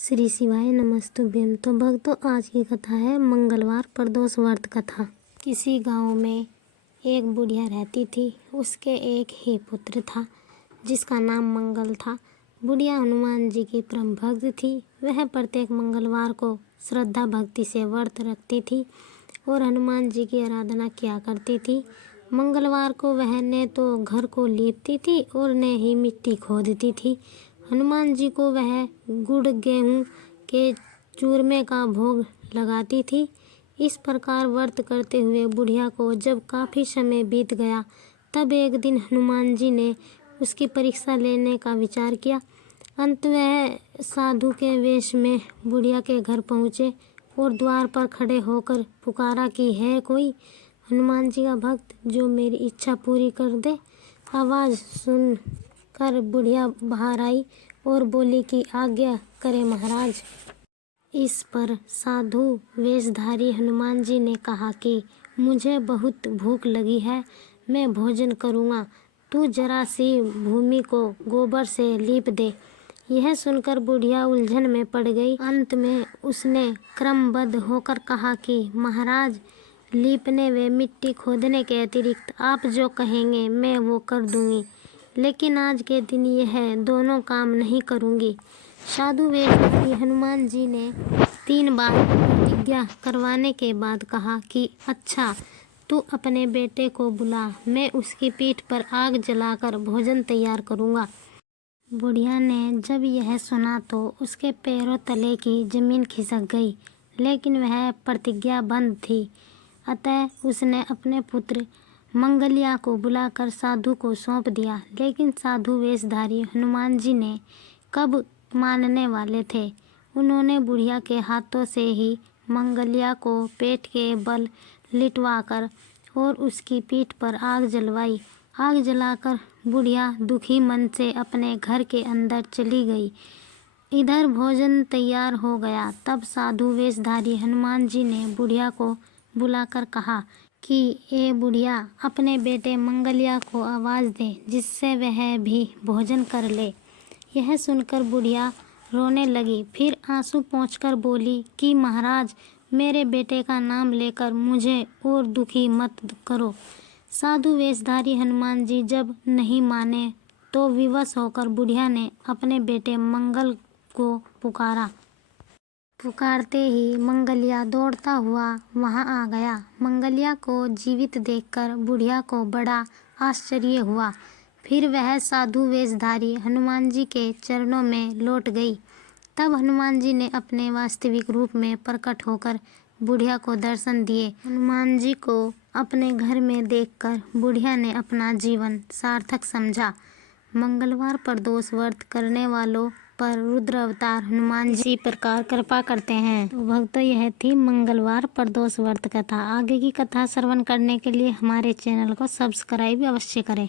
श्री शिवाय नमस्तुभ्यम। तो भक्तों, आज की कथा है मंगलवार प्रदोष व्रत कथा। किसी गांव में एक बुढ़िया रहती थी। उसके एक ही पुत्र था जिसका नाम मंगल था। बुढ़िया हनुमान जी की परम भक्त थी। वह प्रत्येक मंगलवार को श्रद्धा भक्ति से व्रत रखती थी और हनुमान जी की आराधना किया करती थी। मंगलवार को वह न तो घर को लीपती थी और न ही मिट्टी खोदती थी। हनुमान जी को वह गुड़ गेहूँ के चूरमे का भोग लगाती थी। इस प्रकार व्रत करते हुए बुढ़िया को जब काफ़ी समय बीत गया, तब एक दिन हनुमान जी ने उसकी परीक्षा लेने का विचार किया। अंत वह साधु के वेश में बुढ़िया के घर पहुँचे और द्वार पर खड़े होकर पुकारा कि है कोई हनुमान जी का भक्त जो मेरी इच्छा पूरी कर दे। आवाज़ सुनकर बुढ़िया बाहर आई और बोली कि आज्ञा करे महाराज। इस पर साधु वेशधारी हनुमान जी ने कहा कि मुझे बहुत भूख लगी है, मैं भोजन करूँगा, तू जरा सी भूमि को गोबर से लीप दे। यह सुनकर बुढ़िया उलझन में पड़ गई। अंत में उसने क्रमबद्ध होकर कहा कि महाराज, लीपने व मिट्टी खोदने के अतिरिक्त आप जो कहेंगे मैं वो कर दूंगी, लेकिन आज के दिन यह दोनों काम नहीं करूंगी। साधु वेशधारी हनुमान जी ने 3 बार प्रतिज्ञा करवाने के बाद कहा कि अच्छा, तू अपने बेटे को बुला, मैं उसकी पीठ पर आग जलाकर भोजन तैयार करूंगा। बुढ़िया ने जब यह सुना तो उसके पैरों तले की जमीन खिसक गई, लेकिन वह प्रतिज्ञाबद्ध थी। अतः उसने अपने पुत्र मंगलिया को बुलाकर साधु को सौंप दिया। लेकिन साधु वेशधारी हनुमान जी ने कब मानने वाले थे। उन्होंने बुढ़िया के हाथों से ही मंगलिया को पेट के बल लिटवाकर और उसकी पीठ पर आग जलवाई। आग जलाकर बुढ़िया दुखी मन से अपने घर के अंदर चली गई। इधर भोजन तैयार हो गया। तब साधु वेशधारी हनुमान जी ने बुढ़िया को बुलाकर कहा कि ए बुढ़िया, अपने बेटे मंगलिया को आवाज़ दे जिससे वह भी भोजन कर ले। यह सुनकर बुढ़िया रोने लगी। फिर आंसू पोंछकर बोली कि महाराज, मेरे बेटे का नाम लेकर मुझे और दुखी मत करो। साधु वेशधारी हनुमान जी जब नहीं माने तो विवश होकर बुढ़िया ने अपने बेटे मंगल को पुकारा। पुकारते ही मंगलिया दौड़ता हुआ वहां आ गया। मंगलिया को जीवित देखकर बुढ़िया को बड़ा आश्चर्य हुआ। फिर वह साधु वेशधारी हनुमान जी के चरणों में लौट गई। तब हनुमान जी ने अपने वास्तविक रूप में प्रकट होकर बुढ़िया को दर्शन दिए। हनुमान जी को अपने घर में देखकर बुढ़िया ने अपना जीवन सार्थक समझा। मंगलवार प्रदोष व्रत करने वालों पर रुद्र अवतार हनुमान जी इसी प्रकार कृपा करते हैं। तो भक्तों, यह थी मंगलवार प्रदोष व्रत कथा। आगे की कथा श्रवण करने के लिए हमारे चैनल को सब्सक्राइब अवश्य करें।